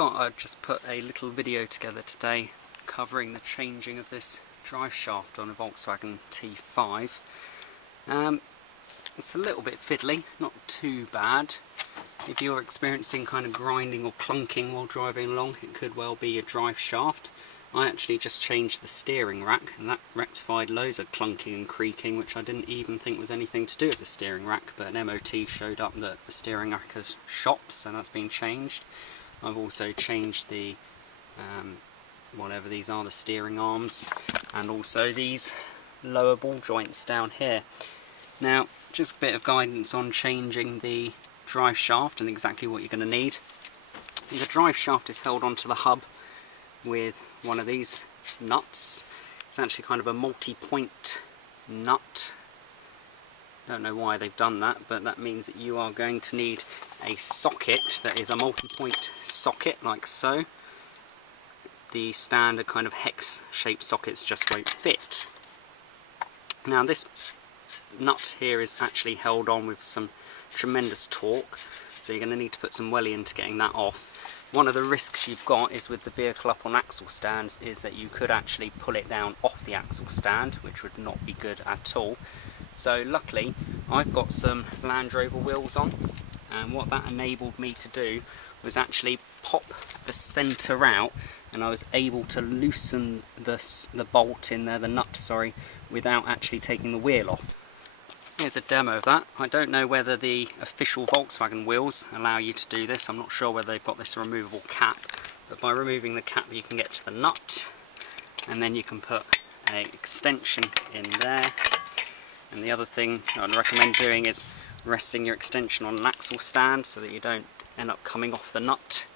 thought I'd just put a little video together today covering the changing of this drive shaft on a Volkswagen T5. It's a little bit fiddly, not too bad. If you're experiencing kind of grinding or clunking while driving along, it could well be a drive shaft. I actually just changed the steering rack and that rectified loads of clunking and creaking, which I didn't even think was anything to do with the steering rack, but an MOT showed up that the steering rack has shot, so that's been changed. I've also changed the whatever these are, the steering arms, and also these lower ball joints down here. Now, just a bit of guidance on changing the drive shaft and exactly what you're going to need. The drive shaft is held onto the hub with one of these nuts. It's actually kind of a multi-point nut. Don't know why they've done that, but that means that you are going to need a socket that is a multi-point socket, like so. The standard kind of hex-shaped sockets just won't fit. Now this nut here is actually held on with some tremendous torque, so you're going to need to put some welly into getting that off. One of the risks you've got is with the vehicle up on axle stands is that you could actually pull it down off the axle stand, which would not be good at all. So luckily I've got some Land Rover wheels on, and what that enabled me to do was actually pop the centre out, and I was able to loosen the bolt in there, the nut, sorry, without actually taking the wheel off. Here's a demo of that. I don't know whether the official Volkswagen wheels allow you to do this. I'm not sure whether they've got this removable cap, but by removing the cap you can get to the nut, and then you can put an extension in there. And the other thing I'd recommend doing is resting your extension on an axle stand so that you don't end up coming off the nut.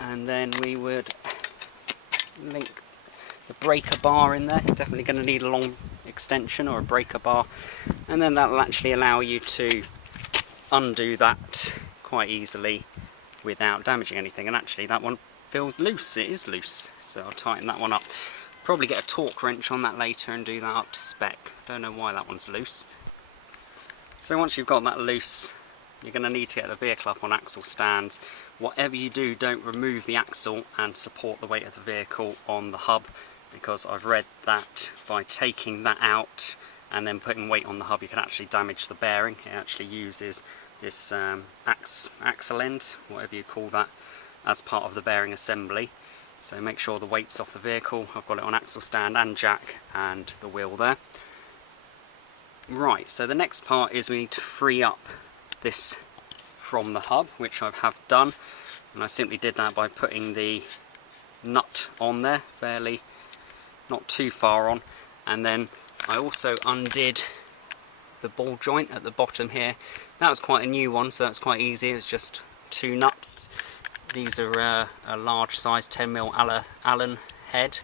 And then we would link the breaker bar in there. Definitely going to need a long extension or a breaker bar, and then that will actually allow you to undo that quite easily without damaging anything. And actually that one feels loose, it is loose, so I'll tighten that one up. Probably get a torque wrench on that later and do that up to spec. Don't know why that one's loose. So once you've got that loose, you're going to need to get the vehicle up on axle stands. Whatever you do, don't remove the axle and support the weight of the vehicle on the hub, because I've read that by taking that out and then putting weight on the hub you can actually damage the bearing. It actually uses this axle end, whatever you call that, as part of the bearing assembly. So make sure the weight's off the vehicle. I've got it on axle stand and jack and the wheel there. Right, so the next part is we need to free up this from the hub, which I have done, and I simply did that by putting the nut on there, fairly not too far on, and then I also undid the ball joint at the bottom here. That was quite a new one, so that's quite easy. It's just two nuts. These are a large size 10mm Allen head,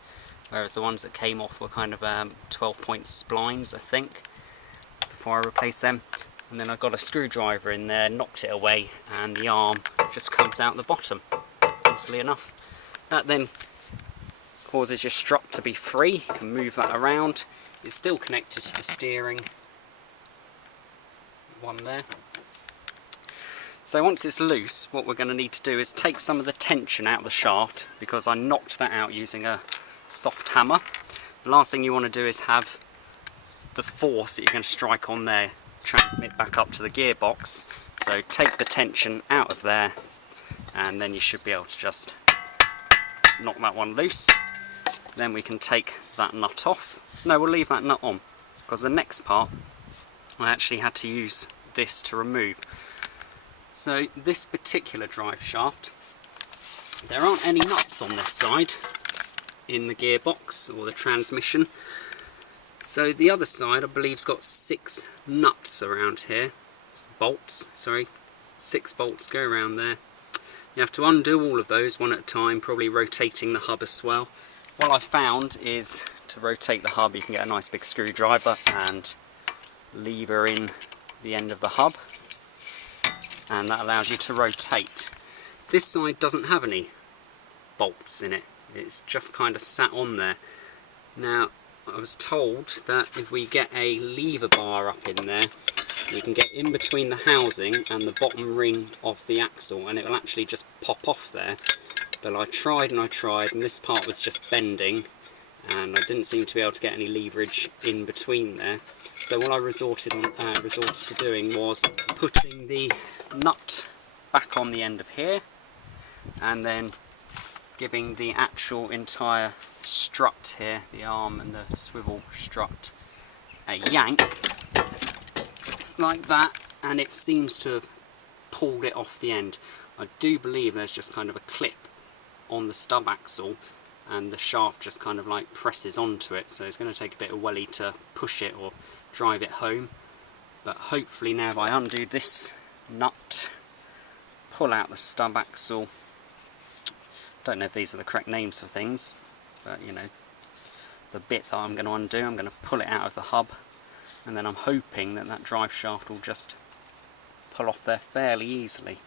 whereas the ones that came off were kind of 12-point splines, I think, before I replaced them. And then I got a screwdriver in there, knocked it away, and the arm just comes out the bottom, easily enough. That then causes your strut to be free. You can move that around. It's still connected to the steering one there. So once it's loose, what we're going to need to do is take some of the tension out of the shaft, because I knocked that out using a soft hammer. The last thing you want to do is have the force that you're going to strike on there transmit back up to the gearbox. So take the tension out of there, and then you should be able to just knock that one loose. Then we can take that nut off. No, we'll leave that nut on, because the next part I actually had to use this to remove. So this particular drive shaft, there aren't any nuts on this side in the gearbox or the transmission. So the other side, I believe, has got 6 nuts around here. Bolts, sorry. 6 bolts go around there. You have to undo all of those one at a time, probably rotating the hub as well. What I found is to rotate the hub, you can get a nice big screwdriver and lever in the end of the hub, and that allows you to rotate. This side doesn't have any bolts in it, it's just kind of sat on there. Now I was told that if we get a lever bar up in there, we can get in between the housing and the bottom ring of the axle and it will actually just pop off there. But I tried and I tried, and this part was just bending and I didn't seem to be able to get any leverage in between there. So what I resorted to doing was putting the nut back on the end of here and then giving the actual entire strut here, the arm and the swivel strut, a yank like that, and it seems to have pulled it off the end. I do believe there's just kind of a clip on the stub axle and the shaft just kind of like presses onto it, so it's going to take a bit of welly to push it or drive it home. But hopefully now if I undo this nut, pull out the stub axle, don't know if these are the correct names for things, but you know, the bit that I'm going to undo, I'm going to pull it out of the hub, and then I'm hoping that that drive shaft will just pull off there fairly easily.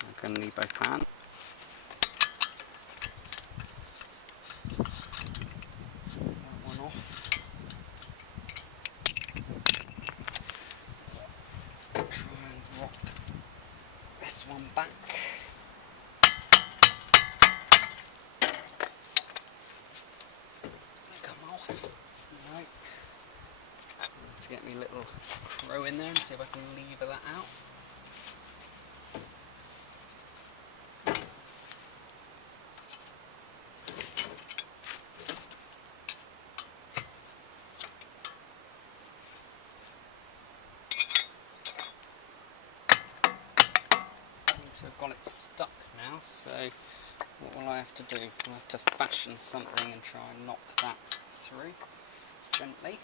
I'm going to need both hands. That one off. Try and rock this one back. Come off. No. To get me a little crow in there and see if I can lever that out. To have got it stuck now, so what will I have to do? I'll have to fashion something and try and knock that through gently.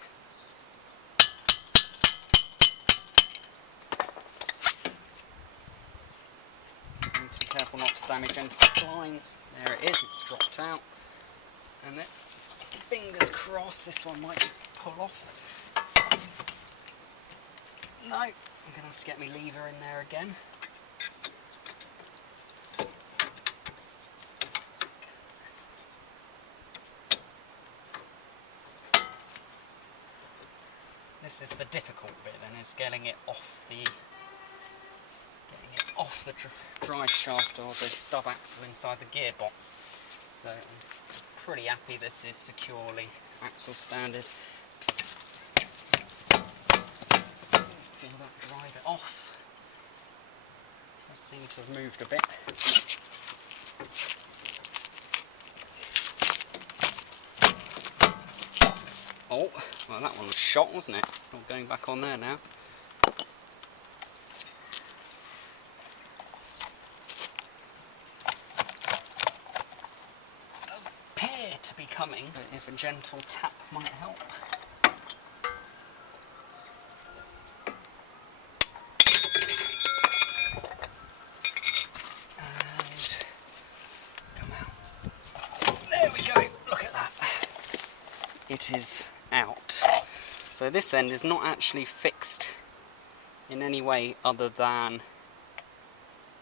Need to be careful not to damage any splines. There it is, it's dropped out. And then, fingers crossed, this one might just pull off. No, I'm going to have to get my lever in there again. This is the difficult bit then, is getting it off the drive shaft or the stub axle inside the gearbox. So I'm pretty happy this is securely axle standard. Feel that drive it off. Does seem to have moved a bit. Oh, well that one was shot, wasn't it? It's not going back on there now. It does appear to be coming, but if a gentle tap might help. And come out. There we go, look at that. It is out. So this end is not actually fixed in any way other than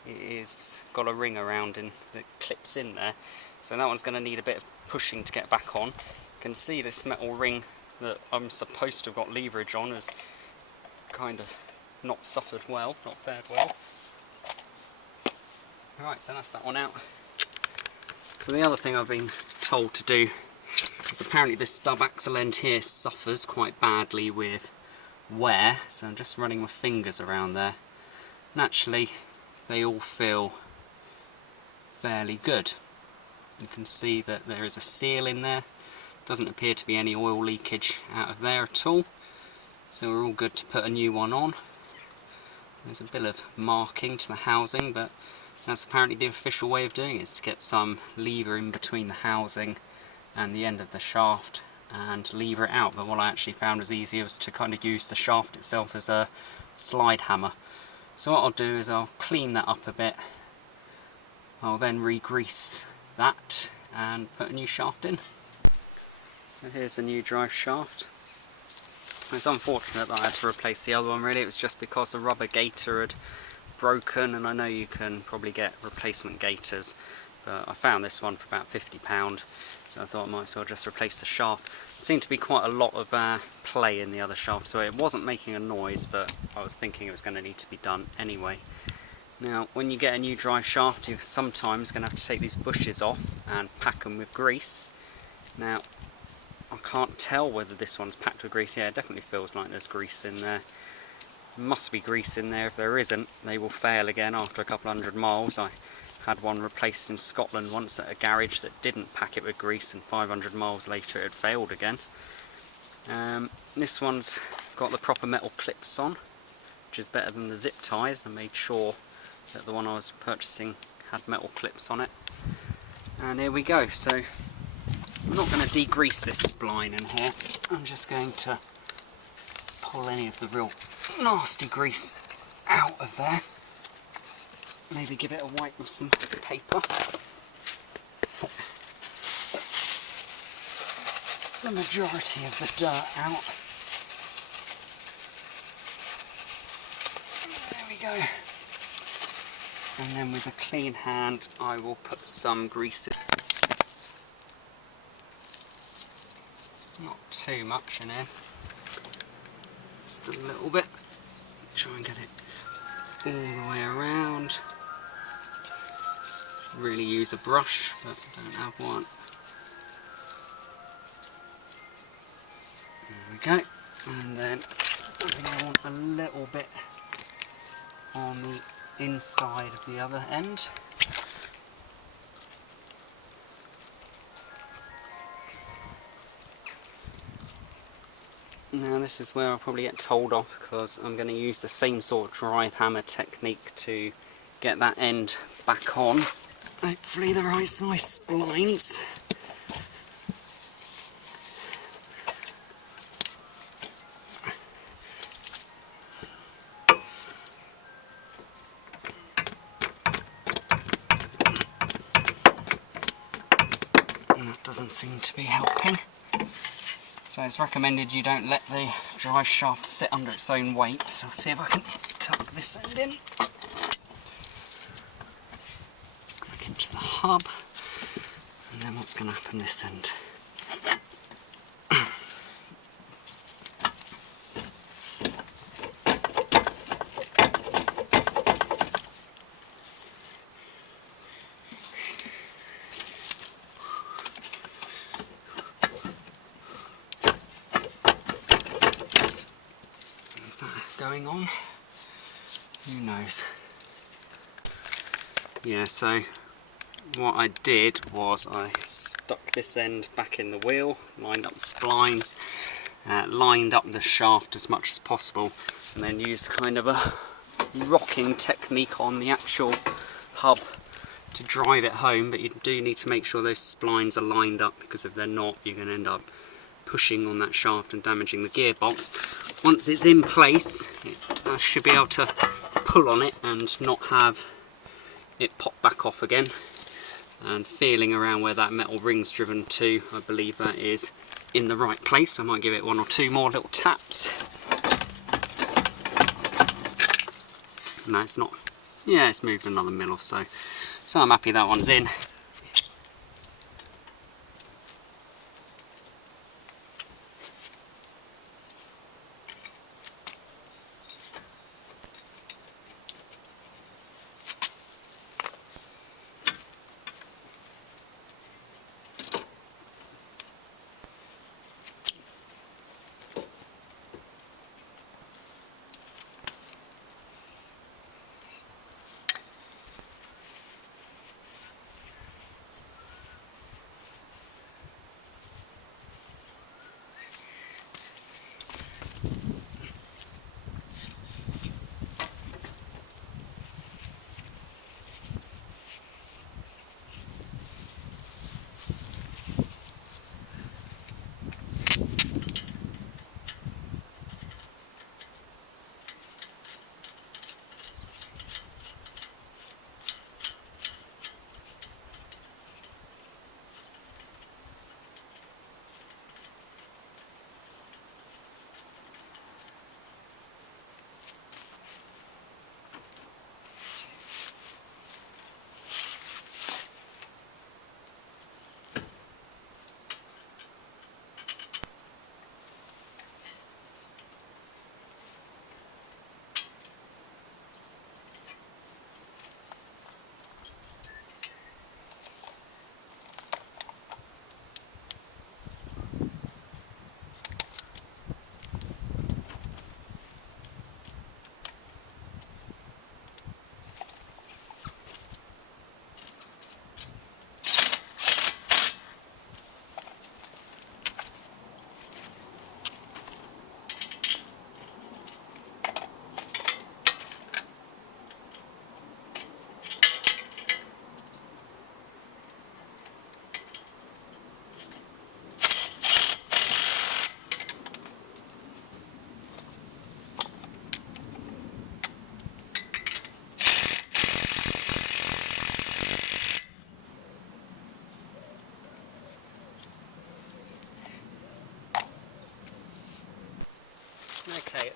it is got a ring around and that clips in there. So that one's going to need a bit of pushing to get back on. You can see this metal ring that I'm supposed to have got leverage on has kind of not suffered well, not fared well. Alright, so that's that one out. So the other thing I've been told to do, because apparently this stub axle end here suffers quite badly with wear, so I'm just running my fingers around there, and actually they all feel fairly good. You can see that there is a seal in there, doesn't appear to be any oil leakage out of there at all, so we're all good to put a new one on. There's a bit of marking to the housing, but that's apparently the official way of doing it, is to get some lever in between the housing and the end of the shaft and lever it out. But what I actually found was easier was to kind of use the shaft itself as a slide hammer. So what I'll do is I'll clean that up a bit, I'll then re-grease that and put a new shaft in. So here's the new drive shaft. It's unfortunate that I had to replace the other one really, it was just because the rubber gaiter had broken, and I know you can probably get replacement gaiters, but I found this one for about £50, so I thought I might as well just replace the shaft. Seemed to be quite a lot of play in the other shaft, so it wasn't making a noise, but I was thinking it was going to need to be done anyway. Now, when you get a new drive shaft, you're sometimes going to have to take these bushes off and pack them with grease. Now, I can't tell whether this one's packed with grease. Yeah, it definitely feels like there's grease in there. Must be grease in there. If there isn't, they will fail again after a couple hundred miles. I had one replaced in Scotland once at a garage that didn't pack it with grease, and 500 miles later it had failed again. This one's got the proper metal clips on, which is better than the zip ties. I made sure that the one I was purchasing had metal clips on it. And here we go. So I'm not going to degrease this spline in here. I'm just going to pull any of the real nasty grease out of there. Maybe give it a wipe with some paper. The majority of the dirt out. There we go. And then with a clean hand I will put some grease in. Not too much in here. Just a little bit. Try and get it all the way around. Really use a brush, but I don't have one. There we go. And then I think I want a little bit on the inside of the other end. Now this is where I'll probably get told off, because I'm going to use the same sort of drive hammer technique to get that end back on. Hopefully the right size splines. And that doesn't seem to be helping. So it's recommended you don't let the drive shaft sit under its own weight. So I'll see if I can tuck this end in. Back into the hub. And then what's going to happen this end? Going on? Who knows? Yeah, so what I did was I stuck this end back in the wheel, lined up the splines, lined up the shaft as much as possible, and then used kind of a rocking technique on the actual hub to drive it home. But you do need to make sure those splines are lined up, because if they're not, you're going to end up pushing on that shaft and damaging the gearbox. Once it's in place, I should be able to pull on it and not have it pop back off again. And feeling around where that metal ring's driven to, I believe that is in the right place. I might give it one or two more little taps. No, it's not. Yeah, it's moved another mil or so. So I'm happy that one's in.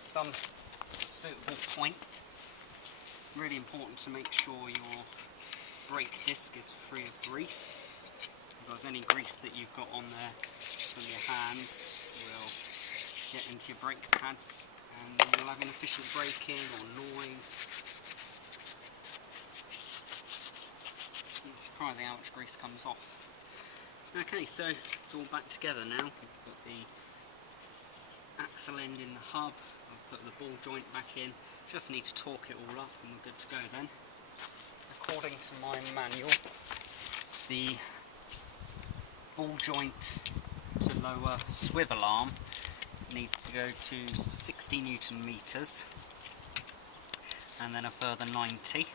some suitable point. Really important to make sure your brake disc is free of grease, because any grease that you've got on there from your hands will get into your brake pads and you'll have inefficient braking or noise. It's surprising how much grease comes off. Okay, so it's all back together now. We've got the axle end in the hub, I've put the ball joint back in, just need to torque it all up and we're good to go then. According to my manual, the ball joint to lower swivel arm needs to go to 60 Newton meters and then a further 90.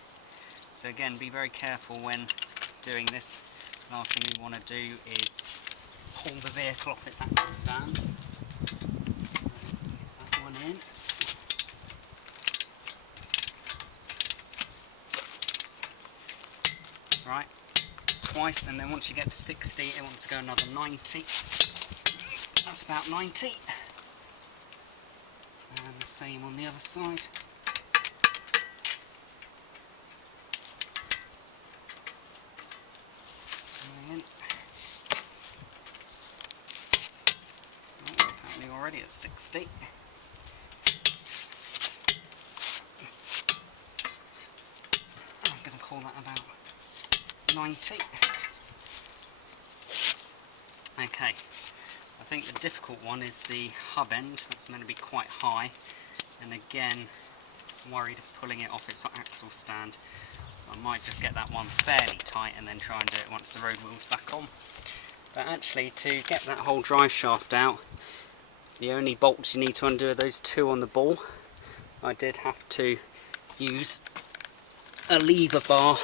So again, be very careful when doing this. Last thing you want to do is pull the vehicle off its axle stand. Get that one in. Right, twice, and then once you get to 60 it wants to go another 90. That's about 90. And the same on the other side. Apparently already at 60. I'm going to call that about 90. Okay, I think the difficult one is the hub end. That's meant to be quite high, and again worried of pulling it off its axle stand, so I might just get that one fairly tight and then try and do it once the road wheel's back on. But actually, to get that whole drive shaft out, the only bolts you need to undo are those two on the ball. I did have to use a lever bar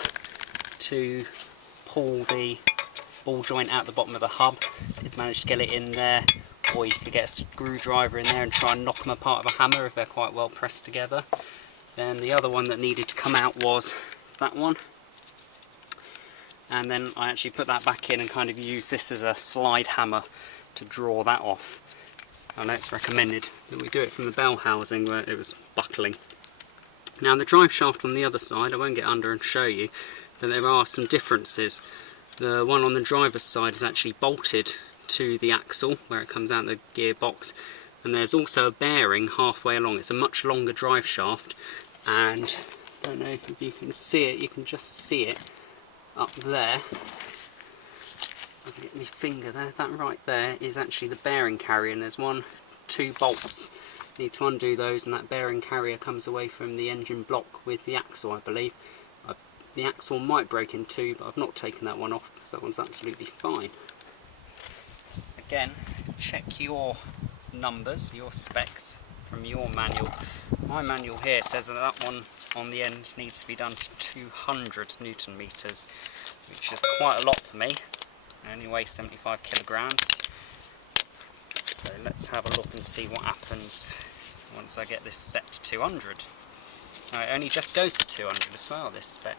to pull the ball joint out the bottom of the hub. Did manage to get it in there, or you could get a screwdriver in there and try and knock them apart with a hammer if they're quite well pressed together. Then the other one that needed to come out was that one, and then I actually put that back in and kind of used this as a slide hammer to draw that off. I know it's recommended that we do it from the bell housing where it was buckling. Now the drive shaft on the other side, I won't get under and show you, but there are some differences. The one on the driver's side is actually bolted to the axle where it comes out the gearbox, and there's also a bearing halfway along. It's a much longer drive shaft, and I don't know if you can see it, you can just see it up there. I can get my finger there. That right there is actually the bearing carrier, and there's two bolts. Need to undo those, and that bearing carrier comes away from the engine block with the axle, I believe. The axle might break in two, but I've not taken that one off because that one's absolutely fine. Again, check your numbers, your specs from your manual. My manual here says that that one on the end needs to be done to 200 Newton meters, which is quite a lot for me. I only weigh 75 kilograms. So let's have a look and see what happens once I get this set to 200. Now, it only just goes to 200 as well, this spec.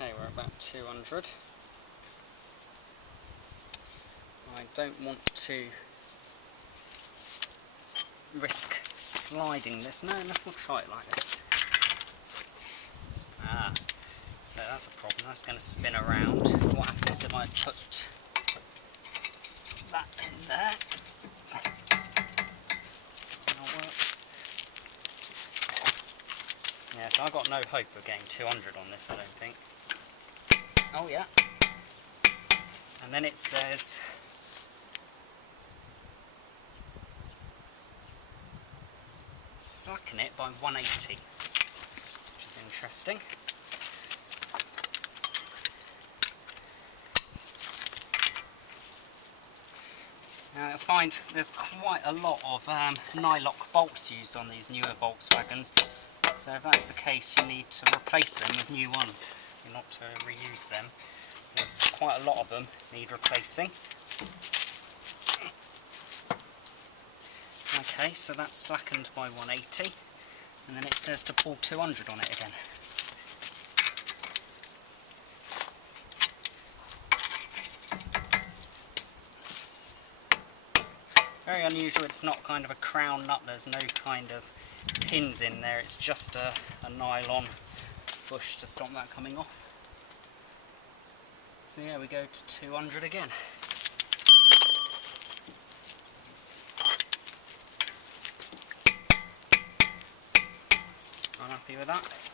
Okay, we're about 200. I don't want to risk sliding this. No, we'll try it like this. So that's a problem. That's going to spin around. What happens if I put that in there? That'll work. Yeah, so I've got no hope of getting 200 on this, I don't think. Oh yeah. And then it says sucking it by 180, which is interesting. Now I find there's quite a lot of nylock bolts used on these newer Volkswagens, so if that's the case you need to replace them with new ones, not to reuse them. There's quite a lot of them need replacing. Okay, so that's slackened by 180, and then it says to pull 200 on it again. Very unusual, it's not kind of a crown nut, there's no kind of pins in there, it's just a nylon bush to stop that coming off. So yeah, we go to 200 again. I'm happy with that.